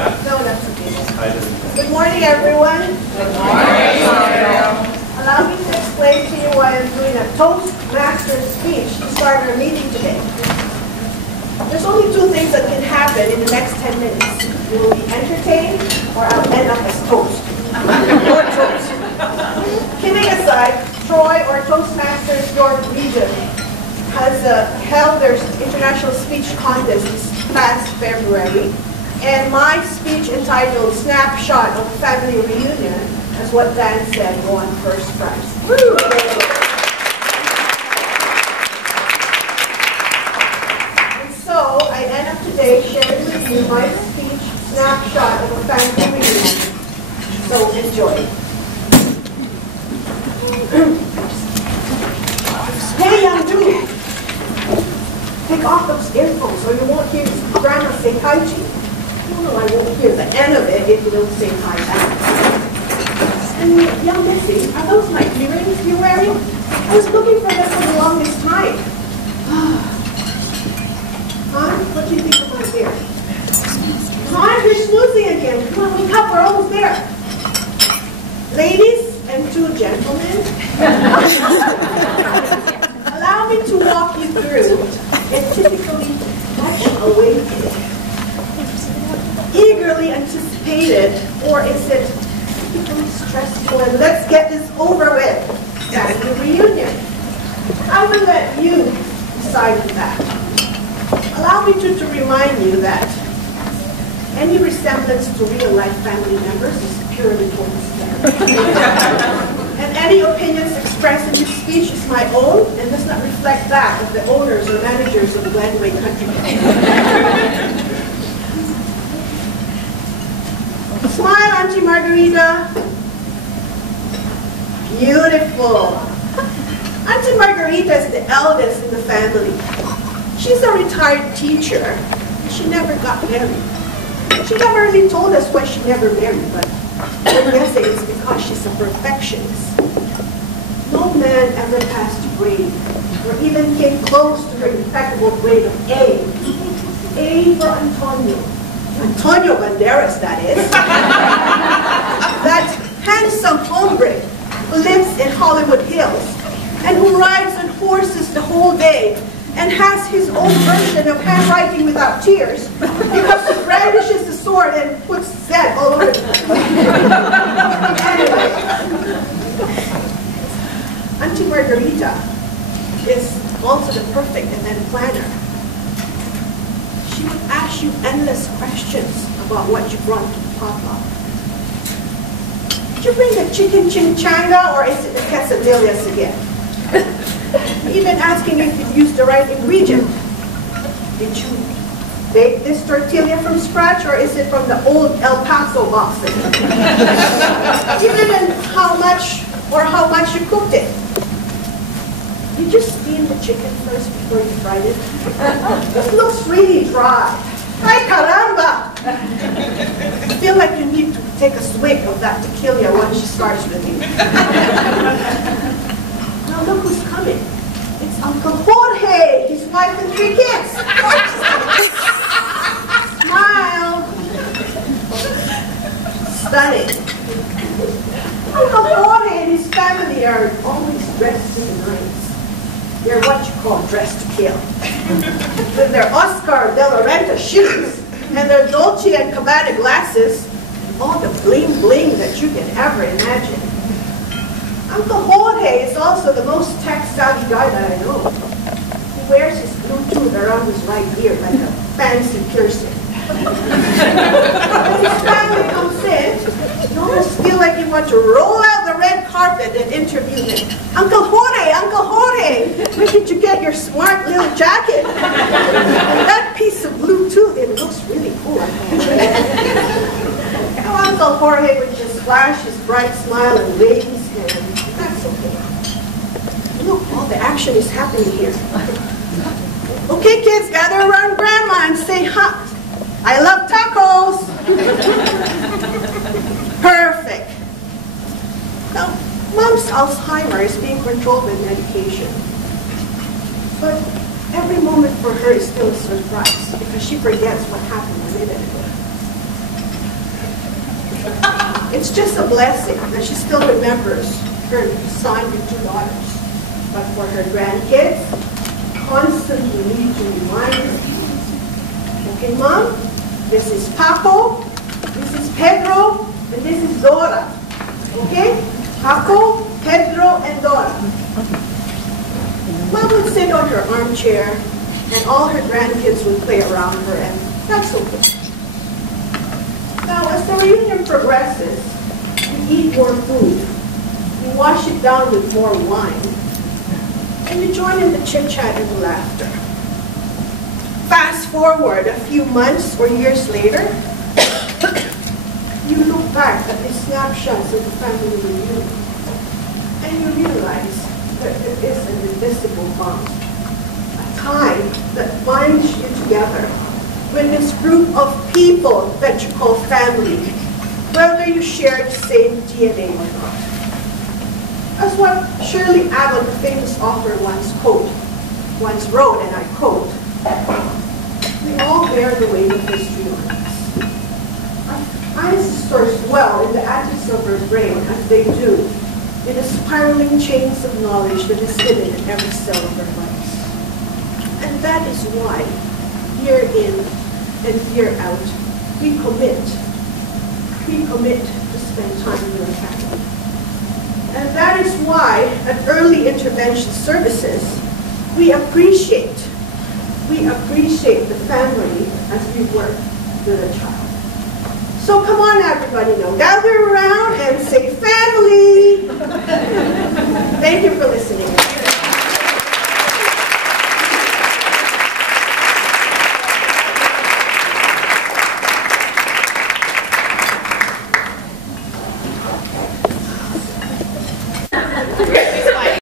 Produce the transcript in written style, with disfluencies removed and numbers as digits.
No, that's okay. Good morning, everyone. Good morning. Allow me to explain to you why I'm doing a Toastmaster speech to start our meeting today. There's only two things that can happen in the next 10 minutes. You will be entertained, or I'll end up as toast. Or toast. Kidding aside, Troy, or Toastmasters York region, has held their international speech contest this past February. And my speech entitled Snapshot of a Family Reunion, as what Dan said, won first prize. Woo! And so I end up today sharing with you my speech snapshot of a family reunion. So enjoy. Hey, young dude! Take off those earphones or you won't hear Grandma say hi to you. No, I won't hear the end of it if you don't say hi back. And young Missy, are those my earrings you're wearing? I was looking for them for the longest time. Huh? What do you think of my hair? Come on, you're snoozing again. Come on, wake up, we're almost there. Ladies and two gentlemen, allow me to walk you through a typically much awaited, eagerly anticipated, or is it typically stressful, and let's get this over with, family reunion. I will let you decide on that. Allow me to remind you that any resemblance to real-life family members is purely coincidental. And any opinions expressed in this speech is my own and does not reflect that of the owners or managers of Glenway Country Club. Smile, Auntie Margarita. Beautiful. Auntie Margarita is the eldest in the family. She's a retired teacher. She never got married. She never really told us why she never married, but I'm guessing it's because she's a perfectionist. No man ever passed a grade, or even came close to her impeccable grade of A. A for Antonio. Antonio Banderas, that is. That handsome hombre who lives in Hollywood Hills and who rides on horses the whole day and has his own version of handwriting without tears because he brandishes the sword and puts Z all over it. Anyway, Auntie Margarita is also the perfect event planner. She would ask you endless questions about what you brought to Papa. Did you bring the chicken chimichanga or is it the quesadillas again? Even asking if you used the right ingredient. Did you bake this tortilla from scratch or is it from the old El Paso boxes? Even how much you cooked it. Did you steam the chicken first before you fried it? This looks really dry. Ay, caramba! I feel like you need to take a swig of that tequila once she starts with you. Now look who's coming. It's Uncle Jorge, his wife and 3 kids. Smile. Stunning. Uncle Jorge and his family are always dressed to the nines. They're what you call dressed to kill. With their Oscar de la Renta shoes and their Dolce & Gabbana glasses, and all the bling bling that you can ever imagine. Uncle Jorge is also the most tech-savvy guy that I know. He wears his Bluetooth around his right ear like a fancy piercing. When his family comes in, you almost feel like you want to roll out the red carpet and interview him. Uncle Jorge, where did you get your smart little jacket? And that piece of Bluetooth, it looks really cool. Now, Uncle Jorge would just flash his bright smile and wave his hand. That's okay. Look, all the action is happening here. Okay, kids, gather around Grandma and say hi. I love tacos. Perfect. Now, Mom's Alzheimer's is being controlled with medication. But every moment for her is still a surprise because she forgets what happened a minute ago. It's just a blessing that she still remembers her son and 2 daughters. But for her grandkids, constantly need to remind her. Okay, Mom? This is Paco, this is Pedro, and this is Dora. Okay? Paco, Pedro, and Dora. Mom would sit on her armchair, and all her grandkids would play around her, and that's okay. Now, as the reunion progresses, you eat more food, you wash it down with more wine, and you join in the chit-chat and the laughter. Fast forward a few months or years later, you look back at the snapshots of the family reunion, and you realize that there is an invisible bond, a tie that binds you together with this group of people that you call family, whether you share the same DNA or not. That's what Shirley Abbott, the famous author, once wrote, and I quote, "We all bear the weight of history on us. Our ancestors dwell in the attics of our brain, as they do, in the spiraling chains of knowledge that is hidden in every cell of our bodies. And that is why, year in and year out, we commit to spend time with our family. And that is why, at early intervention services, we appreciate the family as we work with a child. So come on, everybody, now gather around and say family.